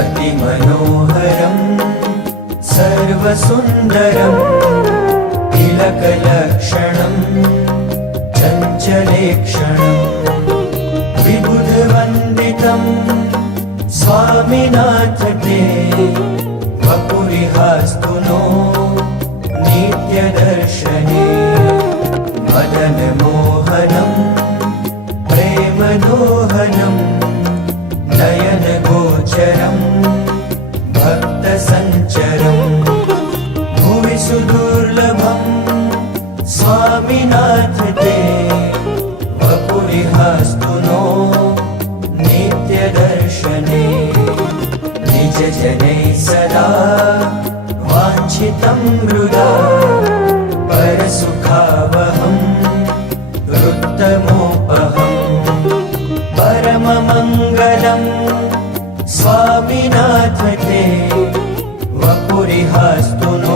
अतिमनोहरं सर्वसुन्दरं तिलकलक्षणं चञ्चलेक्षणं विबुधवन्दितं स्वामिनाथ ते वपुरिहास्तु नो नित्यदर्शने मदनमोहनं प्रेमदोहनं नयनगोचरं भक्तसञ्चरं भुवि सुदुर्लभं स्वामिनाथ ते वपुरिहास्तु नो नित्यदर्शने निजजनैः सदा वाञ्छितं हृदा परसुखावहं रुत्तमोपहं परममङ्गलं स्वामिनाथ ते वपुरिहास्तु नो